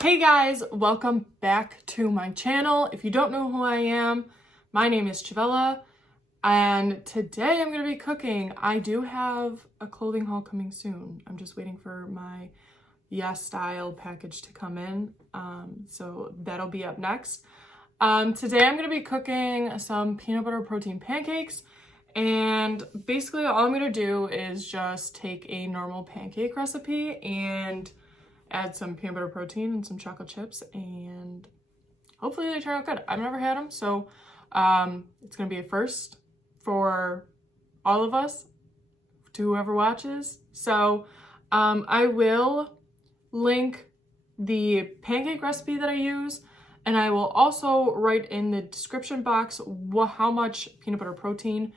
Hey guys, welcome back to my channel. If you don't know who I am, my name is Chavella, and today I'm going to be cooking. I do have a clothing haul coming soon. I'm just waiting for my Yes Style package to come in, so that'll be up next. Today I'm going to be cooking some peanut butter protein pancakes, and basically all I'm going to do is just take a normal pancake recipe and add some peanut butter protein and some chocolate chips, and hopefully they turn out good. I've never had them, so it's gonna be a first for all of us, to whoever watches. So I will link the pancake recipe that I use, and I will also write in the description box how much peanut butter protein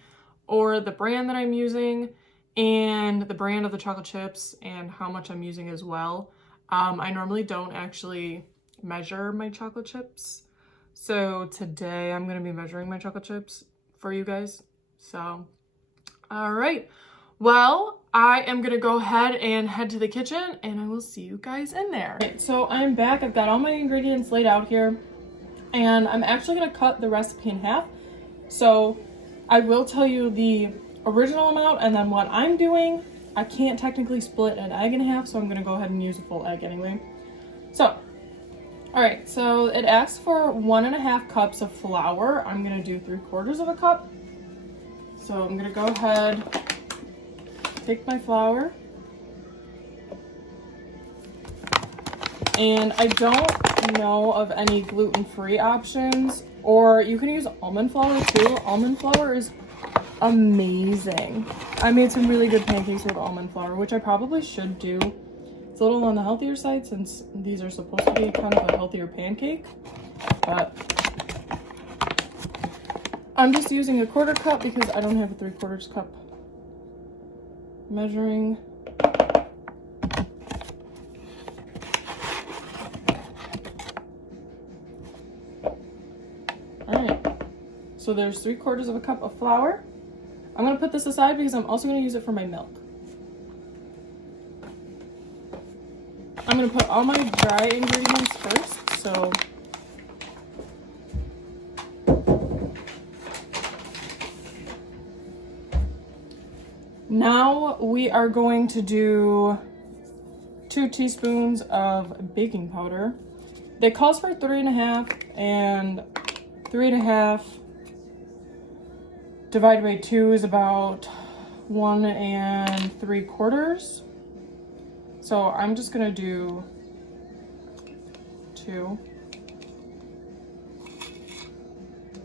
or the brand that I'm using and the brand of the chocolate chips and how much I'm using as well. I normally don't actually measure my chocolate chips, so today I'm going to be measuring my chocolate chips for you guys. So, all right. Well, I am going to go ahead and head to the kitchen, and I will see you guys in there. Okay, so I'm back. I've got all my ingredients laid out here, and I'm actually going to cut the recipe in half. So I will tell you the original amount, and then what I'm doing. I can't technically split an egg in half, so I'm going to go ahead and use a full egg anyway. So, all right, so it asks for 1.5 cups of flour. I'm going to do 3/4 of a cup. So I'm going to go ahead, take my flour, and I don't know of any gluten-free options, or you can use almond flour too. Almond flour is amazing. I made some really good pancakes with almond flour, which I probably should do. It's a little on the healthier side since these are supposed to be kind of a healthier pancake, but I'm just using a 1/4 cup because I don't have a 3/4 cup measuring. All right, so there's 3/4 of a cup of flour. I'm going to put this aside because I'm also going to use it for my milk. I'm going to put all my dry ingredients first, so now we are going to do 2 teaspoons of baking powder. It calls for 3.5, and 3.5 divided by 2 is about 1 3/4. So I'm just gonna do 2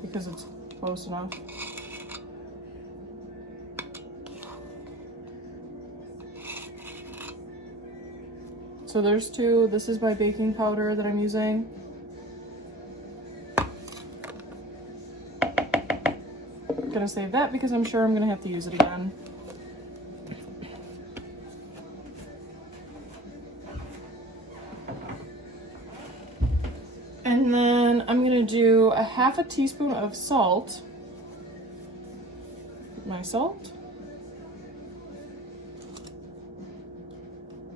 because it's close enough. So there's 2. This is my baking powder that I'm using. Gonna save that because I'm sure I'm gonna have to use it again. And then I'm gonna do 1/2 teaspoon of salt. My salt.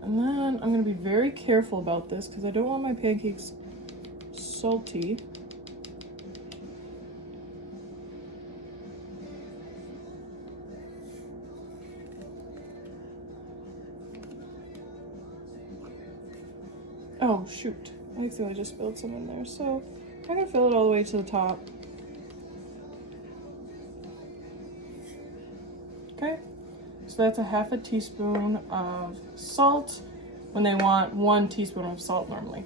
And then I'm gonna be very careful about this because I don't want my pancakes salty. Oh shoot, I accidentally just spilled some in there, so I'm gonna fill it all the way to the top. Okay, so that's 1/2 teaspoon of salt when they want 1 teaspoon of salt normally.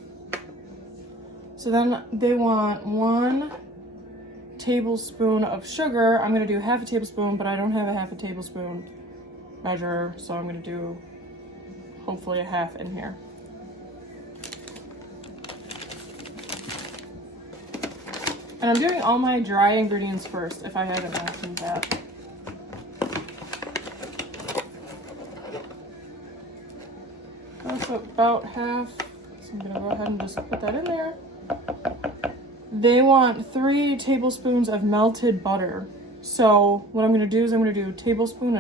So then they want 1 tablespoon of sugar. I'm gonna do 1/2 tablespoon, but I don't have a 1/2 tablespoon measure, so I'm gonna do hopefully 1/2 in here. And I'm doing all my dry ingredients first, if I haven't mentioned that. That's about 1/2, so I'm gonna go ahead and just put that in there. They want 3 tablespoons of melted butter. So what I'm gonna do is I'm gonna do 1.5 tablespoons,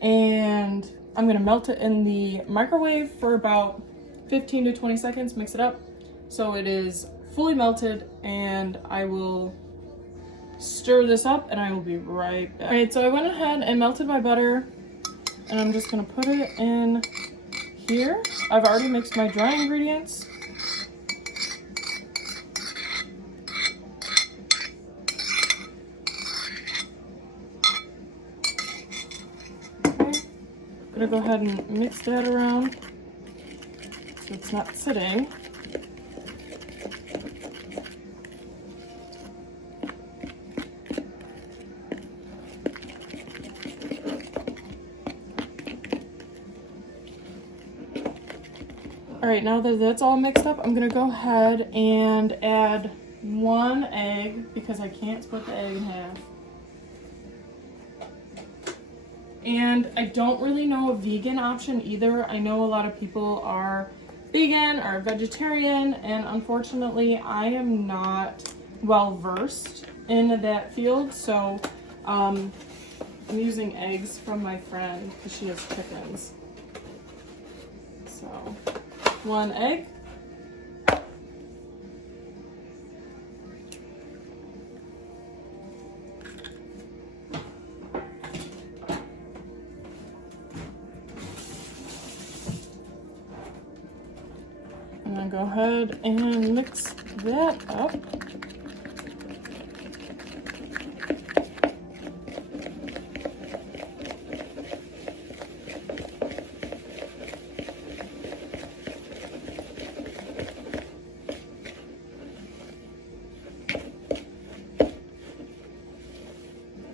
and I'm gonna melt it in the microwave for about 15 to 20 seconds, mix it up so it is fully melted, and I will stir this up and I will be right back. All right, so I went ahead and melted my butter, and I'm just gonna put it in here. I've already mixed my dry ingredients. Okay, I'm gonna go ahead and mix that around so it's not sitting. All right, now that that's all mixed up, I'm gonna go ahead and add 1 egg because I can't split the egg in half. And I don't really know a vegan option either. I know a lot of people are vegan or vegetarian, and unfortunately I am not well versed in that field, so I'm using eggs from my friend because she has chickens. So 1 egg. And then go ahead and mix that up.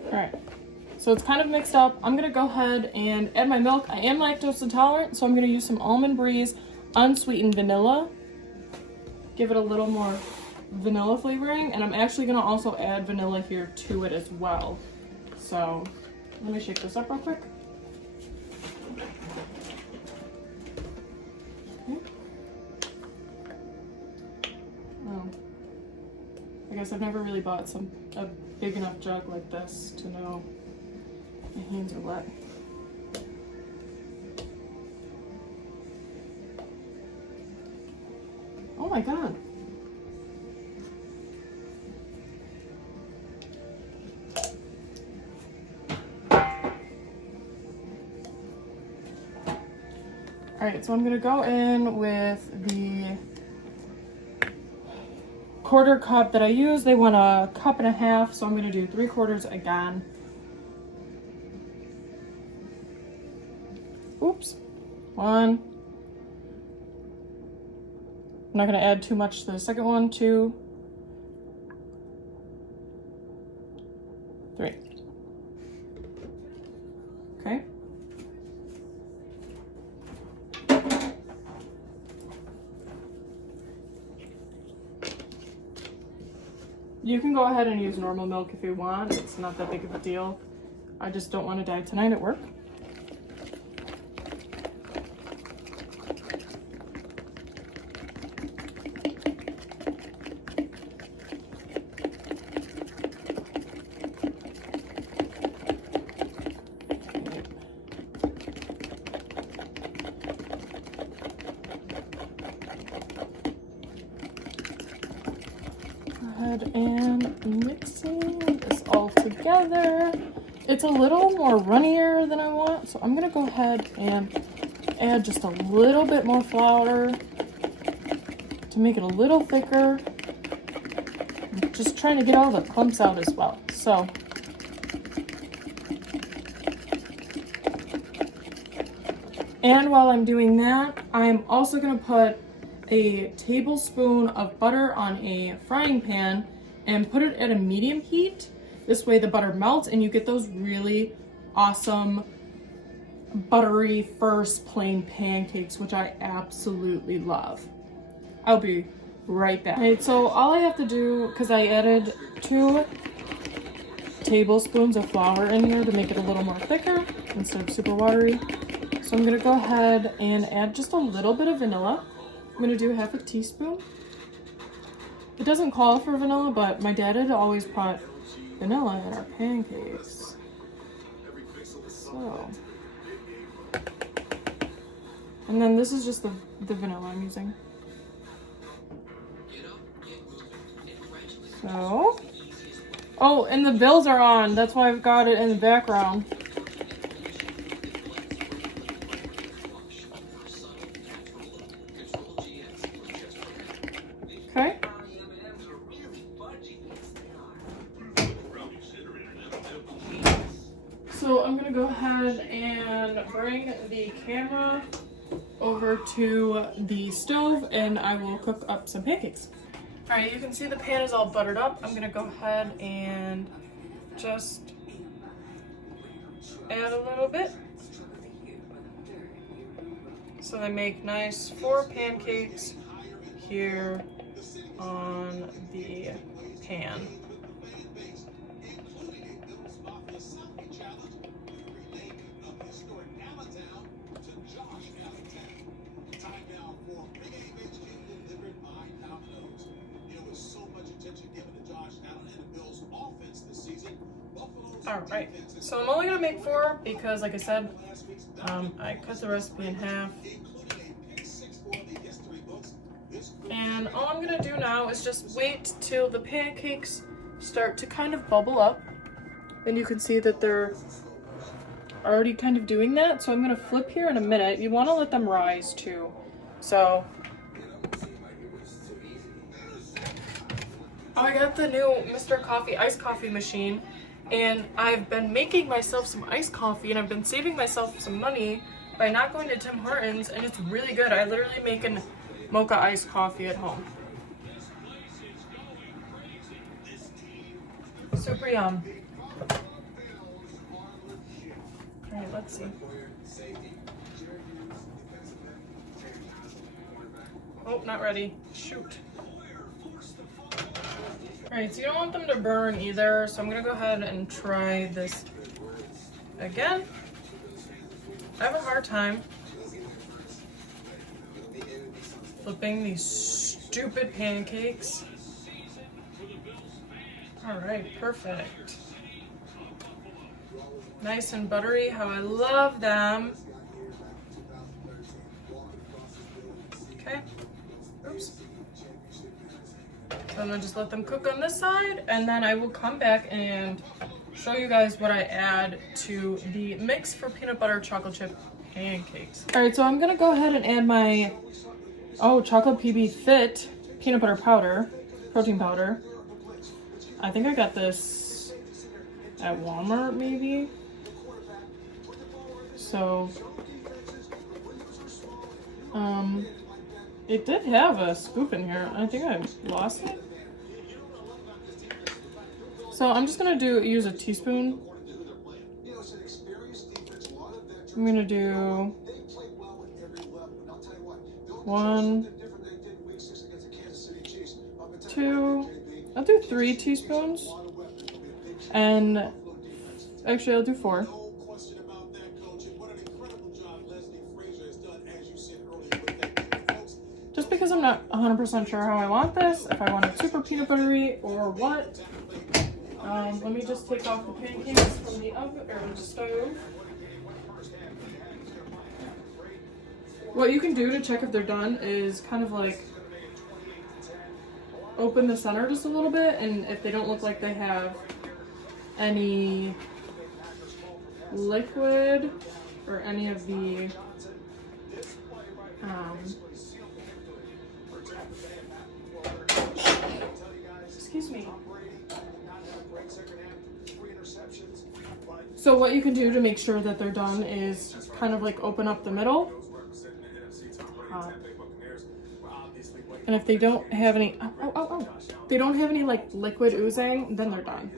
Alright, so it's kind of mixed up. I'm going to go ahead and add my milk. I am lactose intolerant, so I'm going to use some Almond Breeze unsweetened vanilla. Give it a little more vanilla flavoring, and I'm actually going to also add vanilla here to it as well. So let me shake this up real quick. Okay. Oh, I guess I've never really bought a big enough jug like this to know my hands are wet. Oh my god. Alright, so I'm gonna go in with the 1/4 cup that I use. They want a 1.5 cups, so I'm gonna do 3/4 again. Oops. 1. I'm not going to add too much to the second one. 2, 3. Okay. You can go ahead and use normal milk if you want. It's not that big of a deal. I just don't want to die tonight at work. And mixing this all together. It's a little more runnier than I want, so I'm gonna go ahead and add just a little bit more flour to make it a little thicker. I'm just trying to get all the clumps out as well. So and while I'm doing that, I'm also gonna put a tablespoon of butter on a frying pan and put it at a medium heat. This way the butter melts and you get those really awesome buttery first plain pancakes, which I absolutely love. I'll be right back. Alright, so all I have to do, because I added 2 tablespoons of flour in here to make it a little more thicker instead of super watery. So I'm gonna go ahead and add just a little bit of vanilla. I'm gonna do 1/2 teaspoon. It doesn't call for vanilla, but my dad had always put vanilla in our pancakes. So And then this is just the vanilla I'm using. So, oh, and the bills are on. That's why I've got it in the background. Okay. So I'm gonna go ahead and bring the camera over to the stove and I will cook up some pancakes. All right, you can see the pan is all buttered up. I'm gonna go ahead and just add a little bit. So they make nice 4 pancakes here on the pan. All right, so I'm only gonna make 4 because, like I said, I cut the recipe in half. And all I'm gonna do now is just wait till the pancakes start to kind of bubble up. And you can see that they're already kind of doing that. So I'm gonna flip here in a minute. You wanna let them rise too. So, I got the new Mr. Coffee iced coffee machine. And I've been making myself some iced coffee and I've been saving myself some money by not going to Tim Hortons, and it's really good. I literally make a mocha iced coffee at home. Super yum. Alright, let's see. Oh, not ready. Shoot. Alright, so you don't want them to burn either, so I'm gonna go ahead and try this again. I have a hard time flipping these stupid pancakes. Alright, perfect. Nice and buttery, how I love them. Okay, oops. So I'm gonna just let them cook on this side, and then I will come back and show you guys what I add to the mix for peanut butter chocolate chip pancakes. All right, so I'm gonna go ahead and add my, chocolate PB Fit peanut butter powder, protein powder. I think I got this at Walmart maybe. So, it did have a scoop in here. I think I lost it. So I'm just gonna use a teaspoon. I'm gonna do 1, 2, I'll do 3 teaspoons. And actually I'll do 4. Just because I'm not 100% sure how I want this, if I want it super peanut buttery or what. Let me just take off the pancakes from the oven or the stove. What you can do to check if they're done is kind of like open the center just a little bit, and if they don't look like they have any liquid or any of the excuse me. So what you can do to make sure that they're done is kind of like open up the middle. And if they don't have any, they don't have any like liquid oozing, then they're done.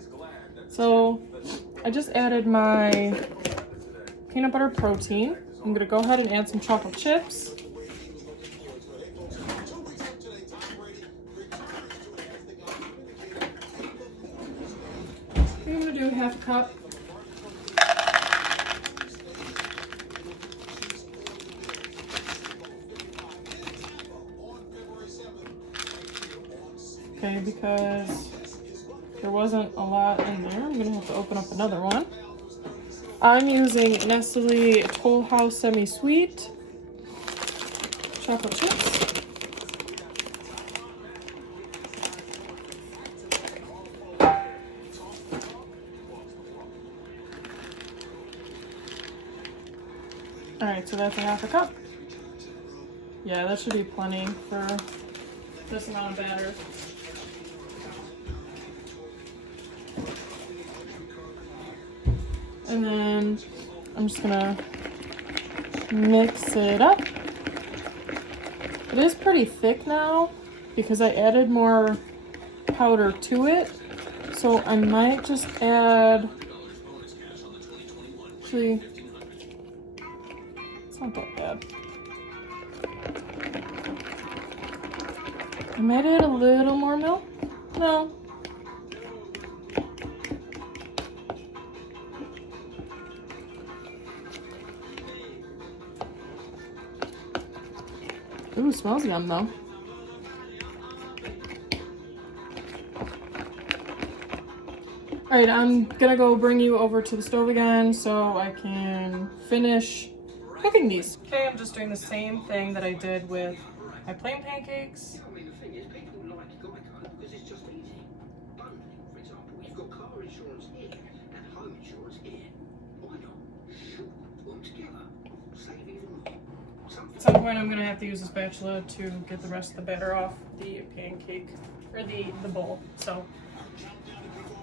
So I just added my peanut butter protein. I'm gonna go ahead and add some chocolate chips. I'm gonna do 1/2 cup. Okay, because there wasn't a lot in there, I'm gonna have to open up another one. I'm using Nestle Toll House Semi-Sweet. chocolate chips. All right, so that's a half a cup. Yeah, that should be plenty for this amount of batter. And then I'm just gonna mix it up. It is pretty thick now because I added more powder to it. So I might just add, actually, it's not that bad. I might add a little more milk. No. Ooh, smells yum though. All right, I'm gonna go bring you over to the stove again so I can finish cooking these. Okay, I'm just doing the same thing that I did with my plain pancakes. At some point I'm gonna have to use a spatula to get the rest of the batter off the pancake, or the bowl, so.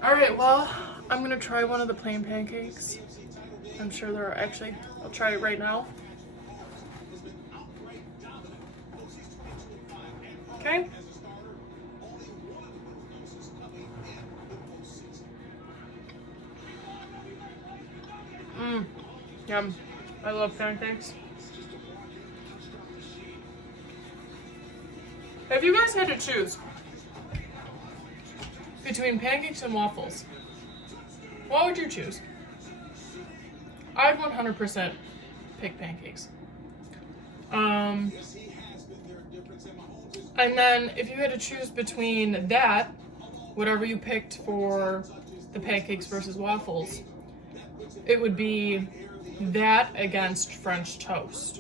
All right, well, I'm gonna try one of the plain pancakes. I'm sure there are actually, I'll try it right now. Okay. Yum. I love pancakes. If you guys had to choose between pancakes and waffles, what would you choose? I'd 100% pick pancakes. And then if you had to choose between that, whatever you picked for the pancakes versus waffles, it would be that against French toast.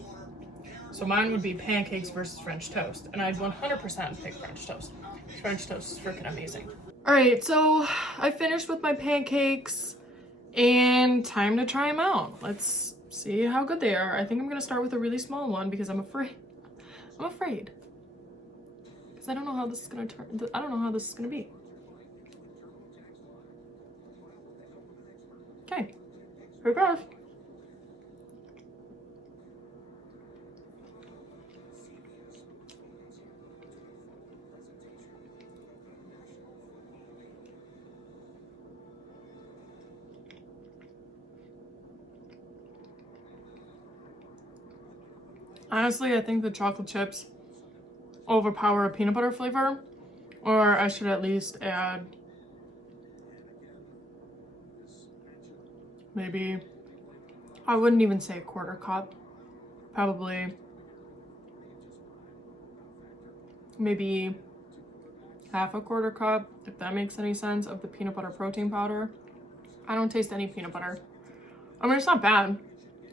So mine would be pancakes versus French toast, and I'd 100% pick French toast. French toast is freaking amazing. All right, so I finished with my pancakes and time to try them out. Let's see how good they are. I think I'm gonna start with a really small one because I'm afraid. Because I don't know how this is gonna turn. I don't know how this is gonna be. Okay, here it goes. Honestly, I think the chocolate chips overpower a peanut butter flavor, or I should at least add maybe, I wouldn't even say a quarter cup, probably maybe half a quarter cup, if that makes any sense, of the peanut butter protein powder. I don't taste any peanut butter. I mean, it's not bad.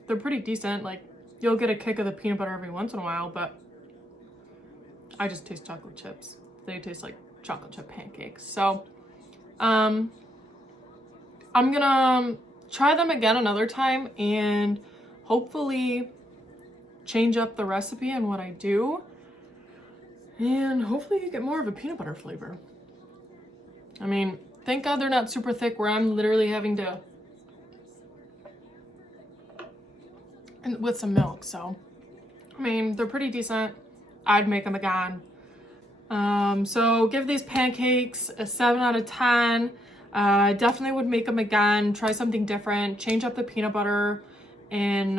They're pretty decent. Like, you'll get a kick of the peanut butter every once in a while, but I just taste chocolate chips. They taste like chocolate chip pancakes. So, I'm gonna try them again another time and hopefully change up the recipe and what I do. And hopefully you get more of a peanut butter flavor. I mean, thank God they're not super thick where I'm literally having to, and with some milk, so. I mean, they're pretty decent. I'd make them again. So give these pancakes a 7 out of 10. I definitely would make them again. Try something different. Change up the peanut butter in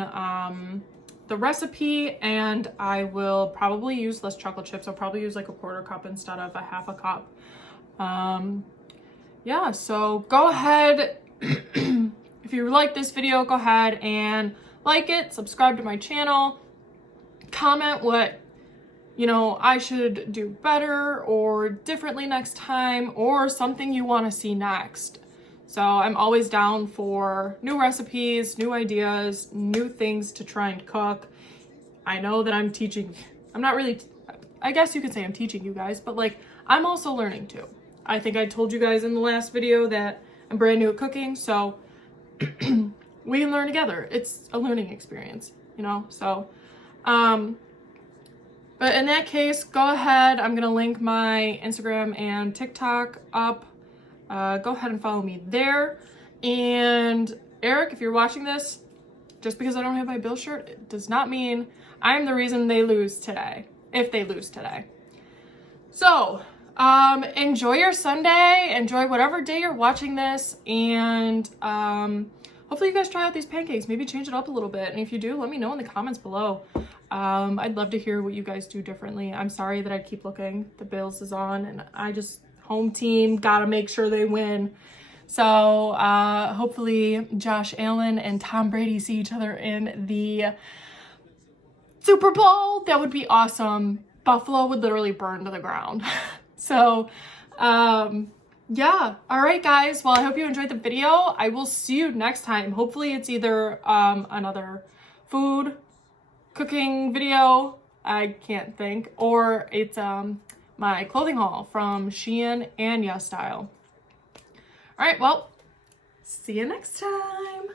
the recipe, and I will probably use less chocolate chips. I'll probably use like a quarter cup instead of a half a cup. Yeah, so go ahead. If you like this video, go ahead and like it, subscribe to my channel, comment what, you know, I should do better or differently next time, or something you want to see next. So I'm always down for new recipes, new ideas, new things to try and cook. I know that I'm teaching I'm not really, I guess you could say I'm teaching you guys, but like, I'm also learning too. I think I told you guys in the last video that I'm brand new at cooking, so we can learn together. It's a learning experience, you know? So, but in that case, go ahead. I'm gonna link my Instagram and TikTok up. Go ahead and follow me there. And Eric, if you're watching this, just because I don't have my Bill shirt, it does not mean I'm the reason they lose today, if they lose today. So, enjoy your Sunday, enjoy whatever day you're watching this, and hopefully you guys try out these pancakes, maybe change it up a little bit, and if you do, let me know in the comments below. I'd love to hear what you guys do differently. I'm sorry that I keep looking, the Bills is on, and I just, home team, gotta make sure they win. So, hopefully Josh Allen and Tom Brady see each other in the Super Bowl. That would be awesome. Buffalo would literally burn to the ground. So, yeah. All right, guys. Well, I hope you enjoyed the video. I will see you next time. Hopefully it's either another food cooking video, I can't think, or it's my clothing haul from Shein and YesStyle. All right, well, see you next time.